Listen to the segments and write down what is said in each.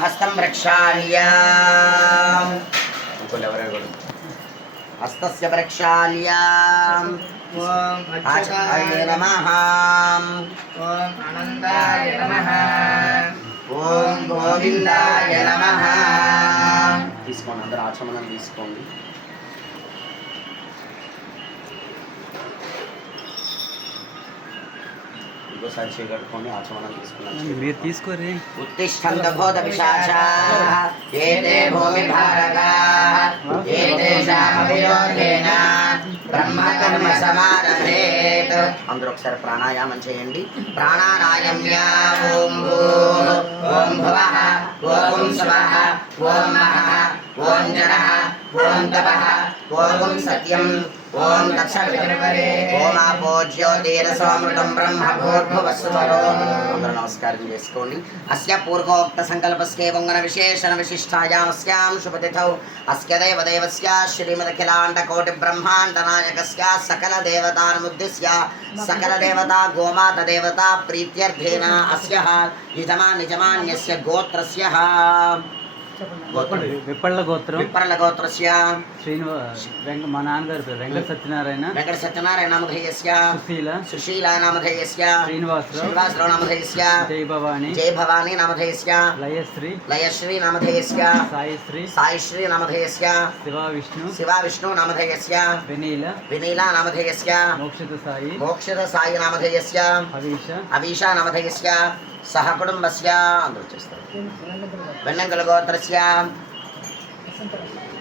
हस्तं प्रक्षाल्य हस्तस्य प्रक्षाल्य ओम अच्युताय नमः ओम आनंदाय नमः ओम गोविंदाय नमः తీసుకోండి అందరూ ఆచమనం తీసుకోండి ఇంకోసారి చేయగట్టుకొని ఆచమనం తీసుకున్నాను మీరు తీసుకోరి उत्तिष्ठन्त भूत पिशाचाः एते भूमिभारकाः एतेषामभिरोधेन ब्रह्मकर्म समारभेत् అందరూ ఒకసారి ప్రాణాయామం చేయండి ప్రాణాయామ్య ఓం భూః ఓం భువః ఓం స్వః ఓం మహః ఓం జనః ఓం తపః ఓం సత్యం ఓం దక్షవిద్రవరే ఓం ఆపో జ్యోతిరసోమృతం బ్రహ్మ భూర్భువస్సువరోం అందరూ నమస్కారం చేసుకోండి అస్య పూర్వోక్త సంకల్పస్కే వంగన విశేషణ విశిష్టాయామస్యాం శుభతిథౌ అస్య దేవదేవస్య శ్రీమదఖిలాండ కోటి బ్రహ్మాండ నాయకస్య సకల దేవతానుద్దిశ్య సకల దేవతా గోమాత దేవతా ప్రీత్యర్థేన అస్య యజమాన్యస్య గోత్రస్య విప్పళ్ళ గోత్రం విప్పర్ల గోత్రస్య మా నాన్నగారి పేరు వెంకట సత్యనారాయణ నామధేయస్య సుశీల నామధేయస్య శ్రీనివాసరావు నామధేయస్య జై భవాని నామధేయస్య లయశ్రీ నామధేయస్య సాయిశ్రీ నామధేయస్య శివ విష్ణు నామధేయస్య వినీల నామధేయస్య మోక్షద సాయి నామధేయస్య అవీష నామధేయస్య సహ కుటుంబస్య అందరూ చేస్తారు వెన్నంగల గోత్రస్య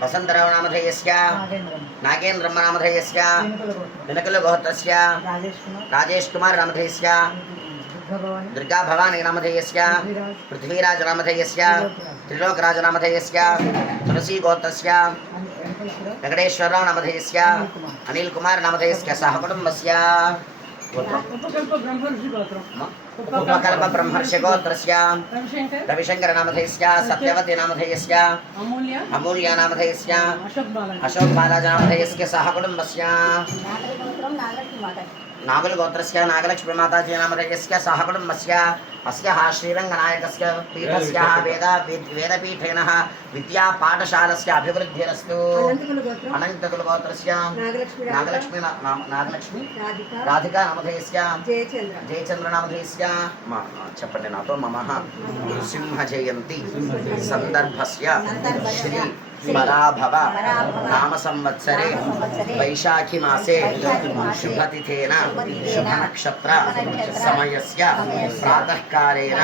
వసంతరావు నామధేయస్య నాగేంద్రమ్మ నామధేయస్య వెనకల గోత్రస్య రాజేష్ కుమార్ నామధేయస్య దుర్గా భవానీ నామధేయస్య పృథ్వీరాజ నామధేయస్య త్రిలోకరాజ నామధేయస్య తులసీ గోత్రస్య వెంకటేశ్వరరావు నామధేయస్య అనిల్ కుమార్ నామధేయస్య సహ కుటుంబస్య ఉపకల్ప బ్రహ్మర్షి గోత్రస్య రవిశంకర నామధేయస్య సత్యవతి నామధేయస్య అమూల్య నామధేయస్య అశోక్ బాలాజ నామధేయస్య సహ కుటుంబస్య నాగుల గోత్రస్య నాగలక్ష్మి మాతాజీ నామధేయస్య సహ కుటుంబస్య అస్య శ్రీరంగనాయకస్య పీఠస్య వేదపీఠేన విద్యా పాఠశాలస్య అభివృద్ధిరస్తు అనంతకుల గోత్రస్య నాగలక్ష్మి రాధికా నామధేయస్య జయచంద్ర నామధేయస్య చెప్పండి నాతో మమ నృసింహ జయంతి సందర్భస్య శ్రీ పరాభవ నామ సంవత్సరే వైశాఖి మాసే శుభతిథేన శుభనక్షత్ర సమయస్య ప్రాతఃకాలేన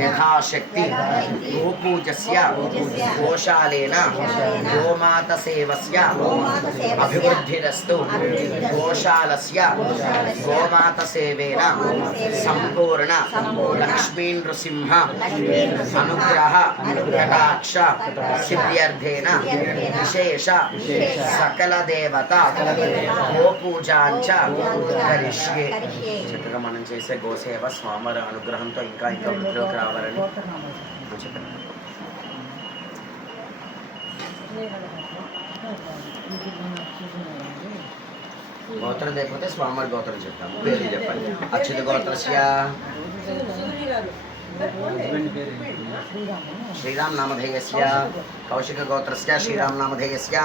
యథాశక్తి గోపూజస్య గోశాలేన గోమాత సేవస్య అభివృద్ధిరస్తు గోశాలస్య గోమాత సేవేన సంపూర్ణ లక్ష్మీ నృసింహ అనుగ్రహ కటాక్ష సిద్ధ్యర్థే విశేష సకల దేవత గోపూజాంచ కరిష్యే చక్కగా మనం చేసే గోసేవ స్వామివారి అనుగ్రహంతో ఇంకా వృద్ధిలోకి రావాలని చెప్పండి. గోత్రం లేకపోతే స్వామివారి గోత్రం చెప్తాము పేరు చెప్పండి. అచ్యుత గోత్రస్య श्रीराम नामधेयस्य कौशिक गोत्रस्य श्रीराम नामधेयस्य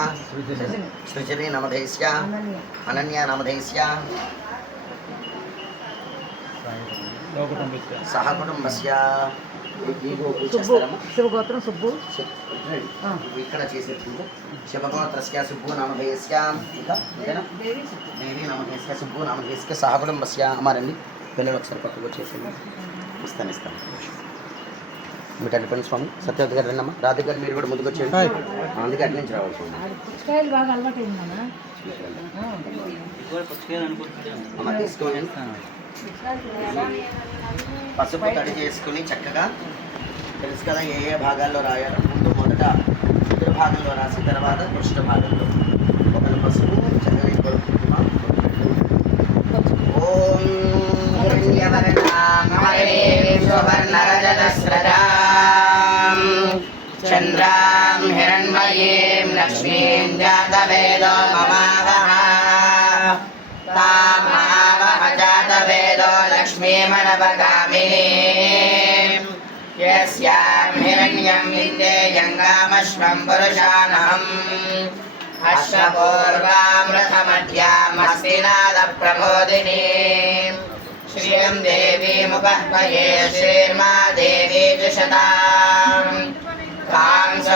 सृजनी नामधेयस्य अनन्या नामधेयस्य सह कुटुंबस्य శివగోత్రం సుబ్బు ఇక్కడ చేసేది శివగోత్రస్య సుబ్బు నామధేయస్య దేవి నామధేయస్య సుబ్బు నామధేయస్య సహ కుటుంబస్య అమ్మారండి పిల్లలు ఒకసారి పక్కకు వచ్చేసింది ఇస్తాను మీరు అడ్డుపండి స్వామి సత్యవతి గారు రండమ్మా రాధ గారు మీరు కూడా ముందుకు వచ్చేయండి అందుకే అటు నుంచి రావాలి స్వామి అమ్మ తీసుకోండి పసుపు తడి చేసుకుని చక్కగా తెలుసు కదా ఏ ఏ భాగాల్లో రాయాలో ముందు మొదట ఉత్తర భాగంలో రాసిన తర్వాత పృష్ఠ భాగంలో ఒకరు పసుపు చక్కగా ఇంకొకరు కుంకుమ ఓం సువర్ణరజతస్రజాం చంద్రాం హిరణ్మయీం లక్ష్మీం జాతవేదో మమావహ తామావహ జాతవేదో లక్ష్మీమనవగామినీం యస్యాం హిరణ్య पूर्वामश्वं पुरुषाणम् अश्वपूर्वामृतमध्याम् हस्तिनादप्रमोदिनी श्रियं देवीमुपह्वये श्रीर्मा देवी जुषताम् कांसोऽस्मितां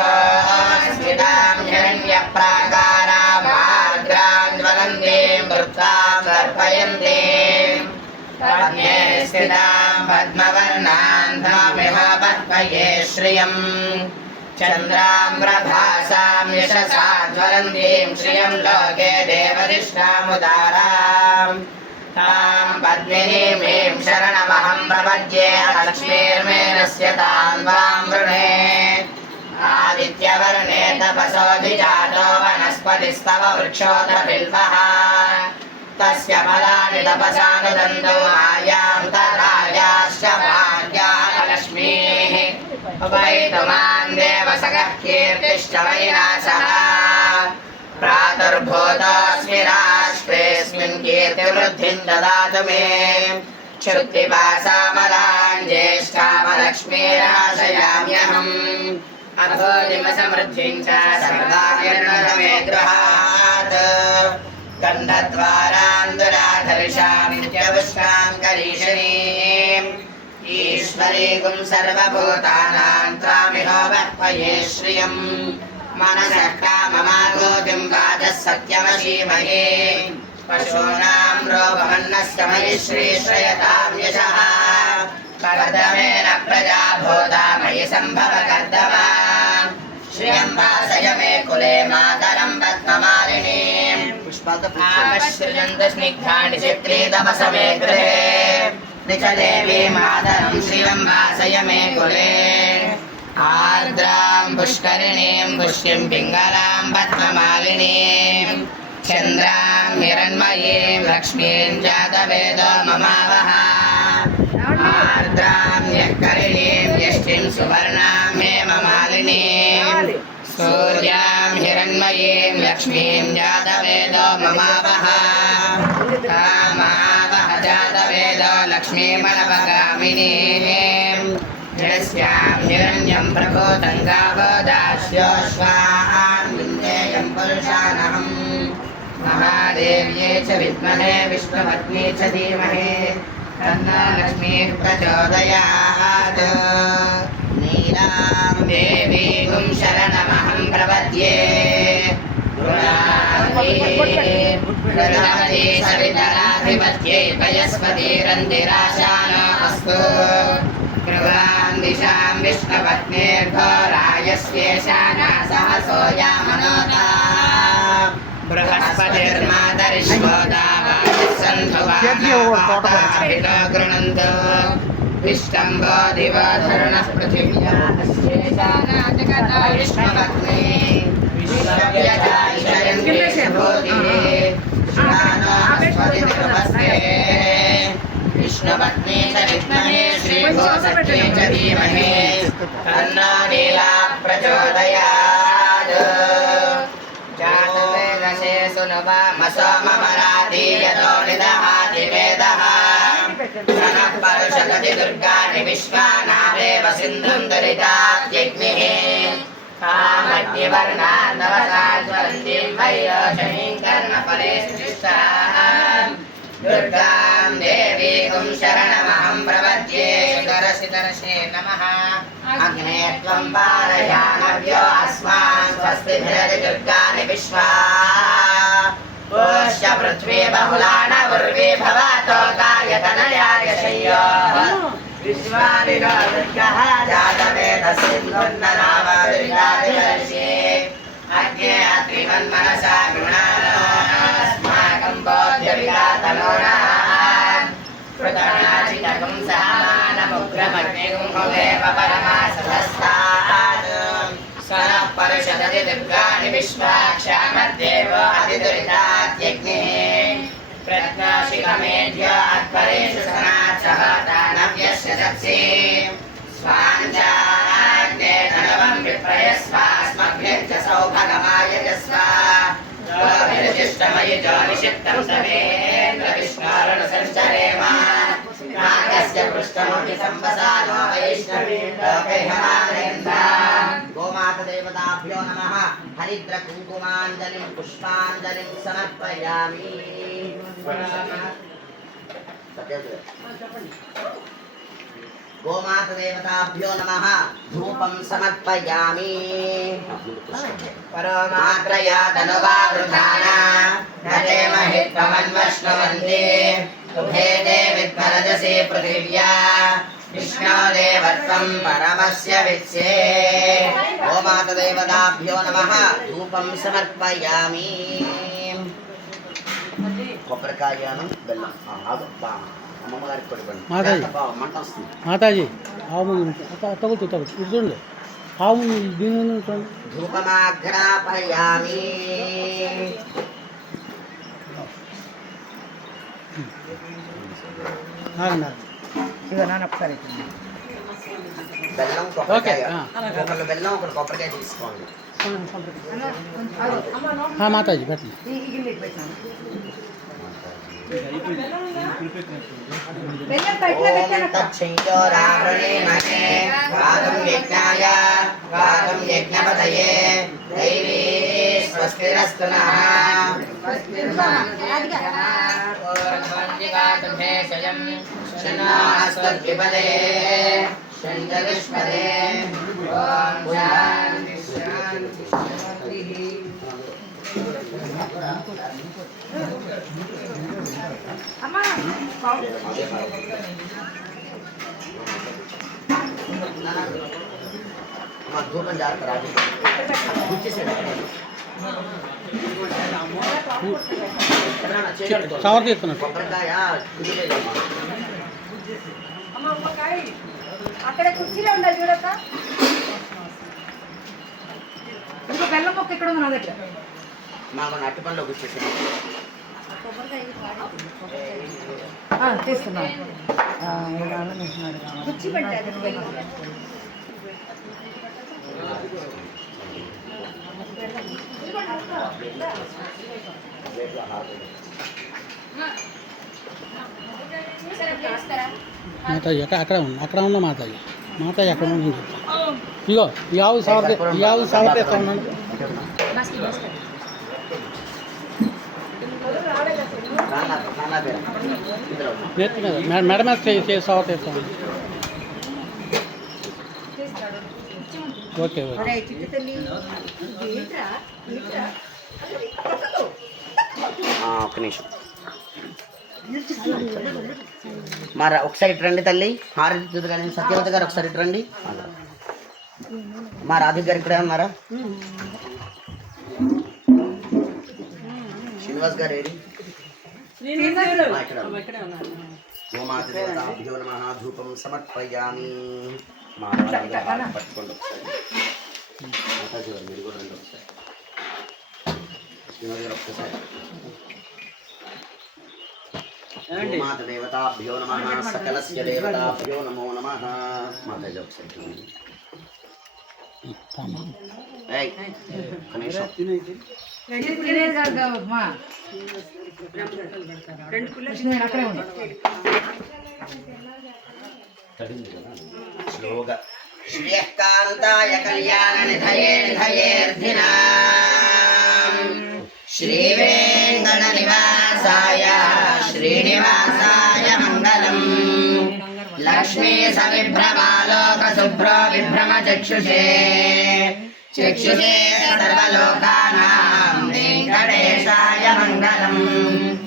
हिरण्यप्राकाराम् आर्द्रां ज्वलन्तीं वृत्तां दर्पयन्तीं पद्मे स्थितां पद्मवर्णां धामिहोपह्वये श्रियम् चन्द्रां प्रभासां यशसा ज्वलन्तीं श्रियं लोके देवदिष्टामुदाराम् तां पद्मिनीमीं शरणमहं प्रपद्ये लक्ष्मीर्मेनस्य तां वां वृणे आदित्यवर्णे तपसोऽधिजातो वनस्पतिस्तव वृक्षोऽथ बिल्वः तस्य फलानि तपसानुदन्तो मायां तरायाश्च भाग्यालक्ष्मीः वैतुमान् देवसखः कीर्तिश्च वैनाशः प्रादुर्भूतोऽस्मि राष्ट्रेऽस्मिन् कीर्तिवृद्धिं ददातु मे श्रुतिवासामलां ज्येष्ठामलक्ष्मीराशयाम्यहम् अभूतिमसमृद्धिं च सर्वाभिर्नद मे गृहात् गन्धद्वारान्दुराधर्षां नित्यपुष्टां करीशनीम् ईश्वरीगुं सर्वभूतानां त्वामिहोपह्वये श्रियम् मनसः काममागोतिं वाचः सत्यमशीमहे पशूनां रोगमन्नस्य मयि श्रीश्रयतां यशः कर्दमेन प्रजा भूता मयि सम्भव कर्दमा श्रियं वासय मे कुले मातरं पद्ममालिनीम् आपश्यजन्तु स्निग्धानि चित्रीतमसमे गृहे निच देवी मातरं श्रियं वासय मे कुले आर्द्रां पुष्करिणीं पुष्टिं पिङ्गलां पद्ममालिनीं चन्द्रां हिरण्मयीं लक्ष्मीं जातवेदो ममावः आर्द्रां यःकरिणीं यष्टिं सुवर्णां हेममालिनीं सूर्यां हिरण्मयीं लक्ष्मीं जातवेदो ममावः कामावह जातवेदो लक्ष्मीमनवगामिनीं यस्यां हिरण्यं प्रभूतं गावो दास्योऽश्वान् विन्देयं पुरुषानहम् महादेव्ये च विद्महे विष्णुपत्नी च धीमहि तन्नो लक्ष्मीः प्रचोदयात् नीलां देवीं शरणमहं प्रपद्ये प्रजापति सवितराधिपत्यै पयस्पतिरन्तिराशानो अस्तु कृवां दिशां विष्णुपत्नीर्घोरायस्येषाना सहसोऽयामनोता बृहस्पतिर्मातरिष्वोदावासन्धुवानापाताभितो गृणन्तो विष्टम्भो दिवो धरुणः पृथिव्या अस्येषाना जगता विष्णुपत्नी विश्वव्यजायिषयन्ते भूतिः श्रीमानो अस्मदितिर्वस्ते विष्णुपत्नी च विद्महे श्रीभूसख्ये च धीमहि तन्नो नीला प्रचोदयात् जातवेदसे सुनुवामसो ममराधीयतो निदहाति वेदः सनः परुषगति दुर्गाणि विश्वानादेव सिन्धुं दुरितात्यग्निः कामग्निवर्णान्नवसा ज्वलन्तीं वैरोचनीं कर्णफले सुशिष्टाम् दुर्गां देवीं शरणमहं प्रपद्ये शितरशितरसे नमः अग्ने त्वं पारयानव्यो अस्मान् स्वस्तिभिरति दुर्गानि विश्वा ओष्य पृथ्वी बहुलान उर्वी भवातो गायतनयाय शय्योः विश्वानि नो दुर्गः जातवेदसिन्धुर्ननामदुर्गादिवर्षे अग्ने अत्रिवन्मनसा गृणानो अस्माकं बोध्यविदातनोनान् कृतनाचितकं समानमुग्रमग्निगुं हुवेव परमासदस्तात् सनः परिषदति दुर्गाणि विश्वाक्षामद्देवो अधिदुरितात्यग्निः प्रज्ञाशिखमेभ्य अध्वरेषु सनात् सह दानव्यस्य सत्सि स्वाञ्चाग्ने धनवं विप्रयस्वास्मभ्यं च सौभगमायजस्व योभिर्जिष्टमयि ज्योतिषिक्तं सवेन्द्रविष्णोरुणसञ्चरेम नागस्य पृष्ठमपि संवसानो वैष्णवीं लोकैः गोमातदेव దేవతాభ్యో నమః హరిద్ర కుంకుమాంజలిం పుష్పాంజలిం సమర్పయామి. గోమాత దేవతాభ్యో నమః ధూపం సమర్పయామి. పరమాత్రయా తనువావృతాన నతే మహిత్వమన్వశ్నవంతి తుభే దేవిద్వరజసే పృథివ్యా విష్ణోదేవత్వం పరమస్య విత్సే. గోమాత దేవతాభ్యో నమః ధూపం సమర్పయామి. కొబ్బరికాయను బెల్లం అమ్మమ్మ గారికి కొడుకోండి. మాతాజీ. మంట వస్తుంది. మాతాజీ ఆవు ముందు తగులుతూ ఇది చూడండి, ఆవు ముందు దీని ముందు చూడండి. ధూపమాఘ్రాపయామి. ఇక నాన్న ఒకసారి బెల్లం కొబ్బరికాయ. ఓకే, ఒకళ్ళు బెల్లం ఒకళ్ళు కొబ్బరికాయ తీసుకోండి. మాతాజీ పెట్టండి. ఓం తచ్చైతోరావృణీమనే వాగం యజ్ఞాయ వాగం యజ్ఞపతయే దైవీ స్వస్తిరస్తు నః. శన్నోస్తద్విపదే శంకరిష్పదే. ఓం శాంతి శాంతి శాంతి. ధూపం జాగ్రత్త రాజు సవర్ తీస్తున్నట్టు. కొబ్బరికాయ అక్కడ కుర్చీలో ఉండాలి చూడక. ఇంకో బెల్లం మొక్క ఇక్కడ ఉంది నా దగ్గర. మాకు అట్టి పనిలో కూర్చోండి. తీస్తున్నాను. కుర్చీ పెట్టారు. మాతాజీ అక్కడ ఉంది, అక్కడ ఉన్న మాతాజీ. మాతాజీ అక్కడ ఉంది. ఇగో ఈ ఆవు సవర్ తీస్తా ఉన్నాను. నెత్తి మీద మెడ మీద చేసి సవర్ తీస్తా ఉన్నాను. Okay okay. ఒక్క నిమిషం మరి ఒకసారి ఇటు రండి తల్లి. హారతి కానీ సత్యవతి గారు ఒకసారి ఇటు రండి. మా రాధిక గారు ఇక్కడే ఉన్నారా? శ్రీనివాస్ గారు ఏరి? గోమాత దేవతాభ్యో నమః ధూపం సమర్పయామి. మా పట్టుకోండి ఒకసారి. మాతాజీ గారు మీరు కూడా రండి ఒకసారి. శ్రీనివాస్ గారు ఒక్కసారి. గోమాత దేవతాభ్యో నమః సకలస్య దేవతాభ్యో నమో నమః. మాతాజీ ఒకసారి. శ్లోక శ్రీయకాంతాయ కళ్యాణ నిధయే నిధయేర్ధినాం శ్రీవేంకట నివాసాయ శ్రీనివాసాయ మంగళం. లక్ష్మీ సవిభ్రమాలోక శుభ్రో విభ్రమ చక్షుషే చక్షుషే సర్వలోకానాం వెంకటేశాయ మంగళం.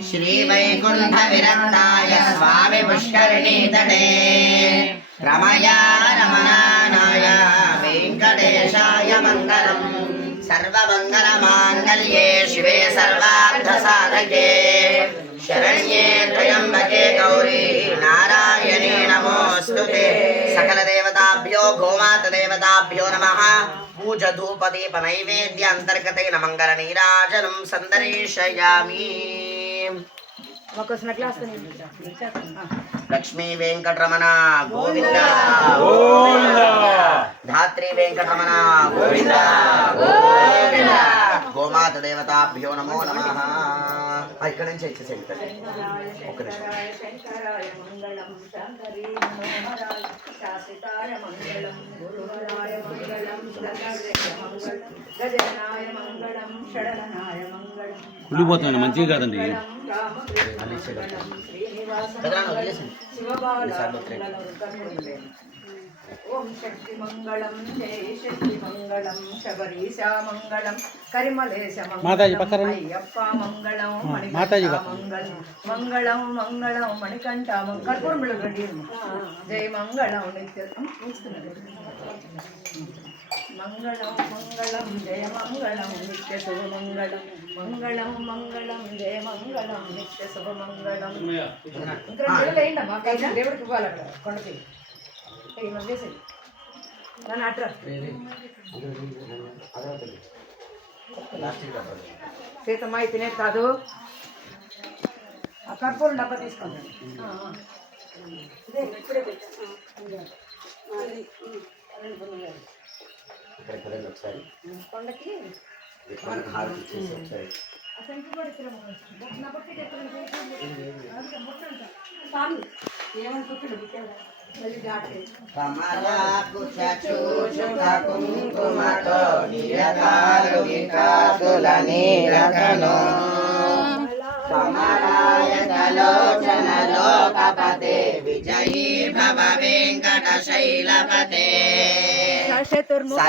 శ్రీవైకుంఠ విరక్తాయ స్వామి పుష్కరిణీ తటే రమయా రమణానాయ వెంకటేశాయ మంగళం. సర్వమంగళ మాంగళ్యే శివే సర్వార్థ సాధకే శరణ్యే త్రయంబకే గౌరీ నారాయణీ నమోస్తుతే. సకల దేవతాభ్యో గోమాత దేవతాభ్యో నమః. పూజ ధూప దీప నైవేద్య అంతర్గతైన మంగళ నీరాజనం సందర్శయామి. లక్ష్మీ వెంకటరమణ గోవింద గోవింద. ధాత్రి వెంకటరమణ గోవింద గోవింద. గోమాత దేవతాభ్యో నమో నమః. ఇక్కడ నుంచి ఇచ్చేసేయండి తల్లి. ఒక్క నిమిషం. శంకరాయ మంగళం శంకరీ మనోహరాయ శాశ్వతాయ మంగళం గురువరాయ మంగళం మంగళం గజనాయ మంగళం షడనాయ మంగళం కుళ్ళిపోతుంది మంచిగా కాదండి. ఓం శక్తి మంగళం జయ శక్తి మంగళం శబరీశా మంగళం కరిమలేశ మాతాజీ మంగళం పక్కన రండి. అయ్యప్ప మంగళం మాతాజీ మణికంఠ పక్కన. మంగళం మంగళం మంగళం మణికంఠ కర్పూరం బిళ్ళగండి జయ మంగళం నిత్య మంగళం మంగళం జయ మంగళం నిత్య శుభమంగళం మంగళం మంగళం జయ మంగళం నిత్య శుభమంగళం ఇంకా వేయండి అమ్మా దేవుడికి ఇవ్వాలి అక్కడ కొండకి ఈ మధ్య నన్ను అట్రా సీతమ్మ ఇది తినేది కాదు ఆ కర్పూరం డబ్బా తీసుకోండి ఇప్పుడే ఇక్కడ ఒకసారి కొండకి హారతి ఇచ్చేసి ఒకసారి. కమలాకు చక్షుషుక కుంకుమతో నిరకాలు వికాసుల నీలకను కమలాయతలోచన లోకపతే విజయీ భవ వెంకట శైలపతే సచతుర్ముఖ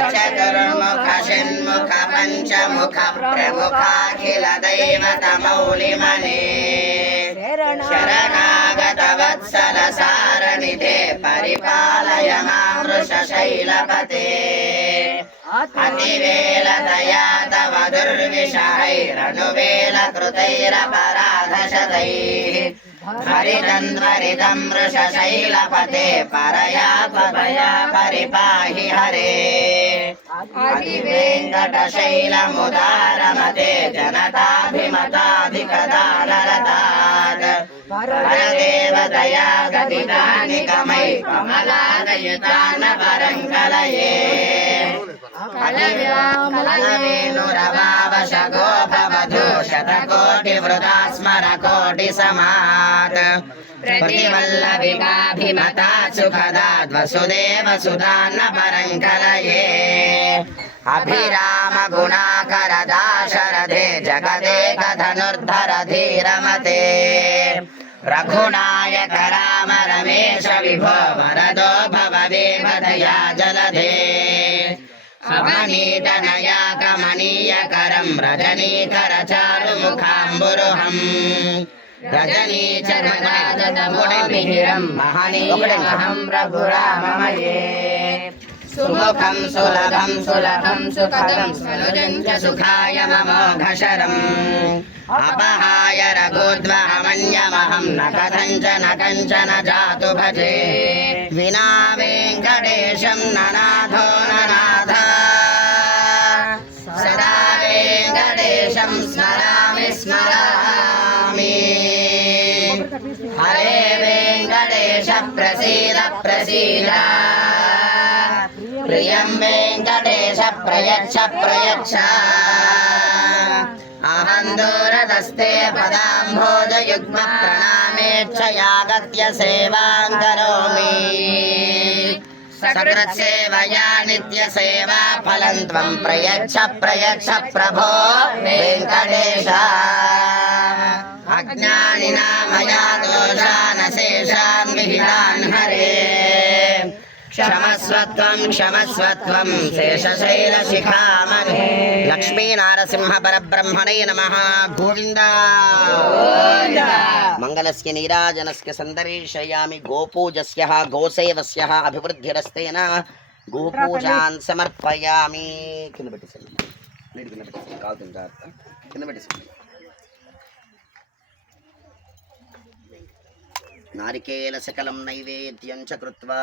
షణ్ముఖ పంచముఖ ప్రముఖాఖిల దైవత మౌలిమనే శరణాగత వత్సల సారనిధే పరిపాలయ మామృష శైలపతే అతివేల దయా తవ దుర్విషహైరనువేల కృతైరపరాధశతైః హరితంద్వరితం మృష శైలపతే పరయా పదయా పరిపాహి హరే అతివేంకట శైలముదారమతే జనతాభిమతాధికదానరతాత్ పరదేవదయా గతితాని కమై కమలాదయుతాన పరంకలయే కలవేణురవావశగో భవధూ శతకోటి వృథా స్మర కోటి సమాత్ प्रतिवल्लभिकाभिमता सुखदाद्वसुदेव सुधान्न परङ्कलये अभिराम गुणाकरदाशरथे जगदेक धनुर्धर धीरमते रघुनायक राम रमेश विभो वरदो भव देवदया जलधे अवनीतनया कमनीयकरं रजनीकर चारुमुखाम्बुरुहम् रजनीचरणाजतमुनिमिहिरं महनीयमहं रघुराममये सुमुखं सुलभं सुलभं सुखदं सनुजं च सुखाय ममोघशरम् अपहाय रघुद्वहमन्यमहं न कथञ्चन जातु भजे विना वेङ्कटेशं ननाथो ननाथ सदा वेङ्कटेशं स्मरामि स्मरामि हरे वेङ्कटेश प्रसीद प्रसीद प्रियं वेङ्कटेश प्रयच्छ प्रयच्छ अहं दूरदस्ते पदाम्भोजयुग्म प्रणामेच्छयागत्य सेवां करोमि सकृत्सेवया नित्यसेवा फलं त्वं प्रयच्छ प्रयच्छ प्रभो वेङ्कटेश अज्ञानिना मया दोषानशेषान् विहितान् हरे क्षमस्वत्वं शेषशैलशिखामणे लक्ष्मीनारसिंह परब्रह्मणे नमः गोविन्द मंगलस्य नीराजनस्य सन्दर्शयामि गोपूजस्य गोसेवस्य अभिवृद्धिरस्तेन गोपूजान् समर्पयामि కింద పెట్టేసండి నీటి కింద పెట్టేసండి కాలుతుంది జాగ్రత్త కింద పెట్టేసండి నారికేల సకలం నైవేద్యం చ కృత్వా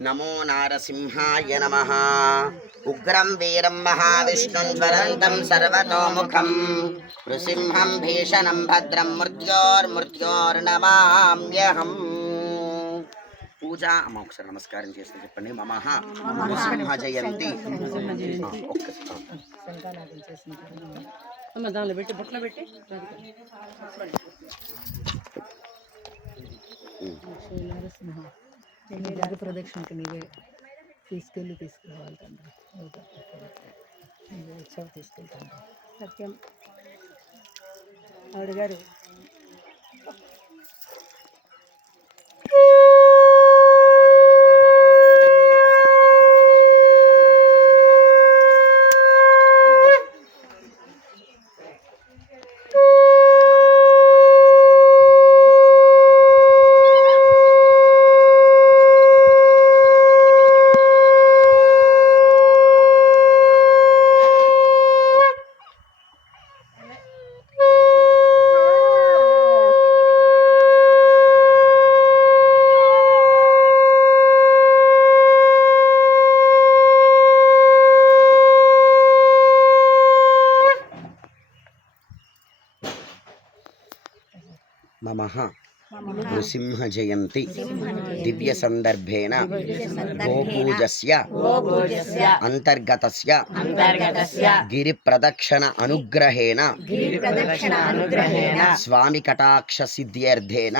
నమో నారసింహాయ నమః ఉగ్రం వీరం మహావిష్ణుం జ్వలంతం సర్వతోముఖం నృసింహం భీషణం భద్రం మృత్యోర్నమామ్యహం పూజ అమ్మ ఒకసారి నమస్కారం చేస్తూ చెప్పండి మమః నృసింహ జయంతి ఒక్కసారి అమ్మ దానిలో పెట్టి బుట్టలో పెట్టి నరసింహ నీ దారి ప్రదక్షిణకి నీవే తీసుకురావాలి తండ్రి. నీవే వచ్చావు తీసుకెళ్తాను. సత్యం ఆవిడ గారు మమః నృసింహ జయంతి దివ్య సందర్భేన గోపూజస్య అంతర్గతస్య గిరి ప్రదక్షిణ అనుగ్రహేణ స్వామి కటాక్ష సిద్ధ్యర్థేన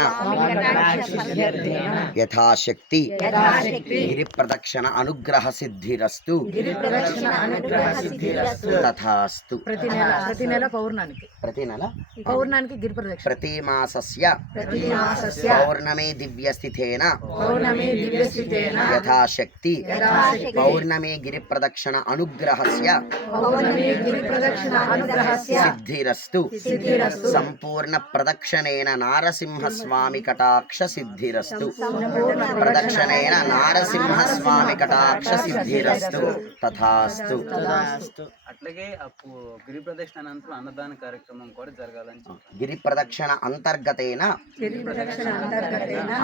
యథాశక్తి గిరి ప్రదక్షిణ అనుగ్రహ సిద్ధిరస్తు తథాస్తు. ప్రతి నెల పౌర్ణానికి గిరి ప్రదక్షిణ ప్రతి మాసస్య పౌర్ణమే దివ్యస్థితేన యథాశక్తి పౌర్ణమే గిరి ప్రదక్షిణ అనుగ్రహస్య సిద్ధిరస్తు సంపూర్ణ ప్రదక్షిణేన నారసింహస్వామి కటాక్ష సిద్ధిరస్తు. ప్రదక్షిణేన నారసింహస్వామి కటాక్ష సిద్ధిరస్తు తథాస్తు. అట్లాగే గిరి ప్రదక్షిణ అనంతరం అన్నదాన కార్యక్రమం కూడా జరగాలని చెప్పారు. గిరి ప్రదక్షిణ అంతర్గతేన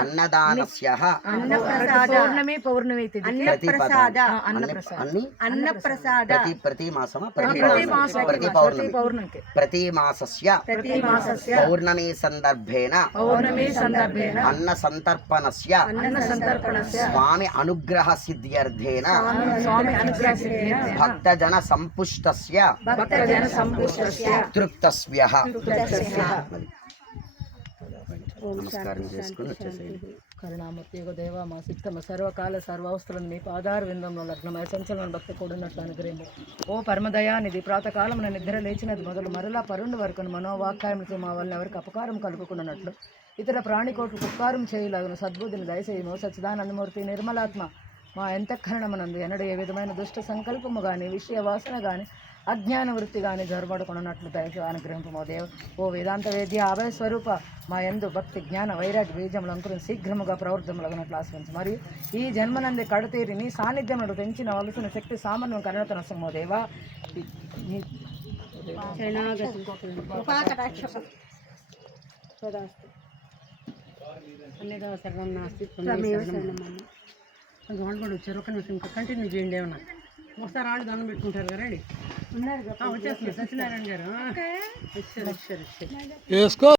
అన్నదానస్య పౌర్ణమి ప్రతి మాసమా ప్రతి పౌర్ణమికి ప్రతి మాసస్య పౌర్ణమి సందర్భేన అన్న సంతర్పణస్య స్వామి అనుగ్రహ సిద్ధ్యర్థేన భక్తజన సంపుష్టస్య తృప్తస్వ్యః. నమస్కారం చేసుకుని వచ్చేసేయండి. కరుణామూర్తి యుగ దేవ మా సిద్ధమ సర్వకాల సర్వావస్థలను మీ పాదార విందంలో లగ్నమయ సంచలన భక్తి కూడినట్లు అనుగ్రహింపు. ఓ పరమదయానిధి ప్రాతకాలమున నిద్ర లేచినది మొదలు మరలా పరుండు వరకు మనోవాక్యాయములతో మా వలన ఎవరికి అపకారం కలుపుకున్నట్లు ఇతర ప్రాణికోట్లు ఉపకారం చేయలాగున సద్బుద్ధిని దయచేయము. సచ్చిదానందమూర్తి నిర్మలాత్మ మా ఎంతఃకరణమునందు ఎన్నడూ ఏ విధమైన దుష్ట సంకల్పము కానీ విషయ వాసన కానీ అజ్ఞాన వృత్తి కానీ జరబడుకున్నట్లు దయచు అనుగ్రహింపమో దేవ. ఓ వేదాంత వేద్య అభయ స్వరూప మా యందు భక్తి జ్ఞాన వైరాగ్య బీజములు అంకురం శీఘ్రముగా ప్రవృద్ధములగునట్లు ఆశ్రయించు. మరియు ఈ జన్మనంది కడతీరి నీ సాన్నిధ్యమును పెంచిన వలసిన శక్తి సామర్థ్యం కరుణత నసమో దేవా. గవర్నమెంట్ వచ్చారు. ఒక నిమిషం ఇంకా కంటిన్యూ చేయండి. ఏమన్నా ఒకసారి ఆళ్ళు దండం పెట్టుకుంటారు కదా. రెడీ వచ్చేస్తున్నారు సత్యనారాయణ గారు. వేసుకో.